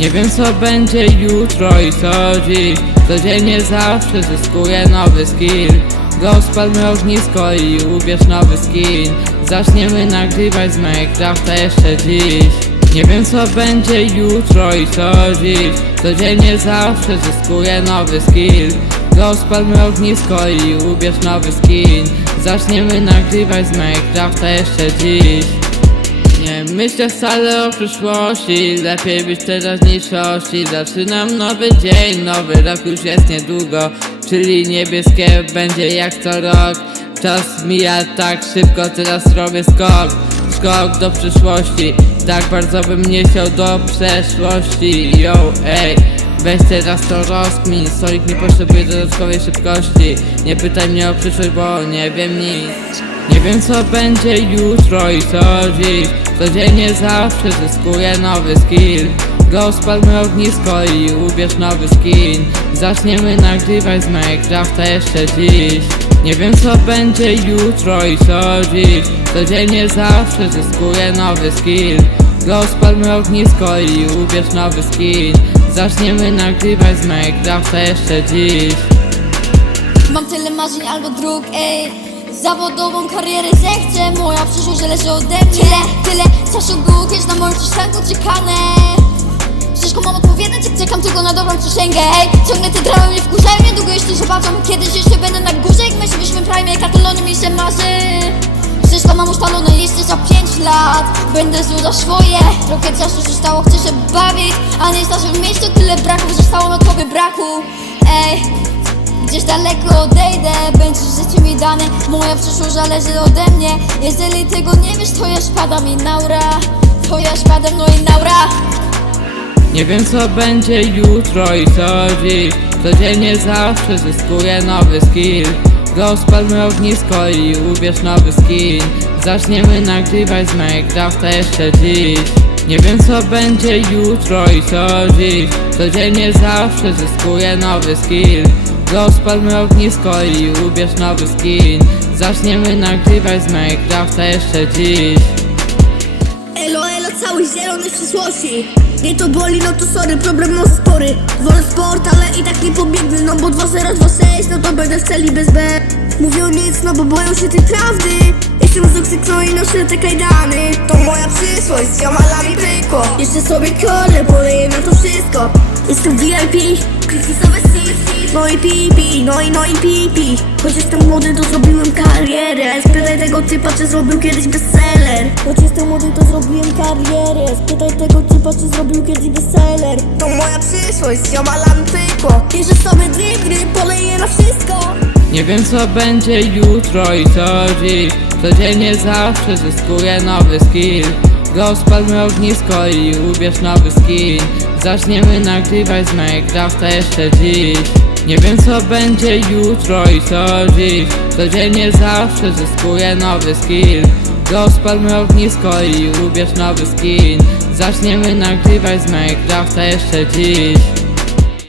Nie wiem co będzie jutro i co dziś. Codziennie zawsze zyskuję nowy skill. Go spalmy ognisko i ubierz nowy skin. Zaczniemy nagrywać z Minecrafta jeszcze dziś. Nie wiem co będzie jutro i co dziś. Codziennie zawsze zyskuję nowy skill. Go spalmy ognisko i ubierz nowy skin. Zaczniemy nagrywać z Minecrafta jeszcze dziś nie myślę wcale o przyszłości Lepiej być w teraźniejszości. Zaczynam nowy dzień, nowy rok już jest niedługo Czyli niebieskie będzie jak co rok. Czas mija tak szybko, teraz robię skok Skok do przyszłości. Tak bardzo bym nie chciał do przeszłości. Yo, ej Weź teraz to rozkmin Stolik nie potrzebuje dodatkowej szybkości. Nie pytaj mnie o przyszłość, bo nie wiem nic. Nie wiem co będzie jutro i co dziś. Codziennie zawsze zyskuję nowy skill. Go spalmy ognisko i ubierz nowy skin. Zaczniemy nagrywać z Minecrafta jeszcze dziś. Nie wiem co będzie jutro i co dziś. Codziennie zawsze zyskuję nowy skill. Go spalmy ognisko i ubierz nowy skin Zaczniemy nagrywać z Minecrafta jeszcze dziś. Mam tyle marzeń albo dróg, ej. Zawodową karierę zechcę Moja przyszłość leży ode mnie. Tyle, tyle czasu było kiedyś na moim przystanku czekane Wszystko mam odpowiadać, jak czekam tylko na dobrą przysięgę Ej, ciągle te dramy mnie wkurzają Niedługo jeszcze zobaczą Kiedyś jeszcze będę na górze Jak myślę, byśmy prime, katalony mi się marzy. Wszystko mam ustalone 5 lat. Będę za swoje. Trochę czasu zostało, chcę się bawić A nie zdarzy w mieście tyle braków Zostało na tobie braku. Ej Gdzieś daleko odejdę, będzie życie mi dane. Moja przyszłość zależy ode mnie. Jeżeli tego nie wiesz, to ja spadam i naura. To ja spadam, no i naura. Nie wiem co będzie jutro i co dziś. Codziennie zawsze zyskuję nowy skill Go spalmy ognisko i ubierz nowy skin. Zaczniemy nagrywać z Minecrafta jeszcze dziś. Nie wiem co będzie jutro i co dziś. Codziennie zawsze zyskuję nowy skill. Go spalmy ognisko i ubierz nowy skin. Zaczniemy nagrywać z Minecrafta jeszcze dziś. Elo, elo, cały zielony w przyszłości. Nie to boli, no to sorry, problem może spory. Wolę sport, ale i tak nie pobiegnę No bo 2026, no to będę w celi bez B. Mówią nic, no bo boją się tej prawdy. Jestem z Oksyko i noszę te kajdany. To moja przyszłość, z ziomalami pyko Jeszcze sobie kolę, poleję na to wszystko. Jestem VIP, kryzysowe CC No i pipi, no i no i pipi Choć jestem młody, to zrobiłem karierę. Spytaj tego typa, czy zrobił kiedyś bestseller. Choć jestem młody, to zrobiłem karierę. Spytaj tego typa, czy zrobił kiedyś bestseller. To moja przyszłość, z ziomalami pyko Nie wiem co będzie jutro i co dziś. Codziennie zawsze zyskuję nowy skill. Go spalmy ognisko i ubierz nowy skin. Zaczniemy nagrywać z Minecrafta jeszcze dziś. Nie wiem co będzie jutro i co dziś. Codziennie zawsze zyskuję nowy skill. Go spalmy ognisko i ubierz nowy skin. Zaczniemy nagrywać z Minecrafta jeszcze dziś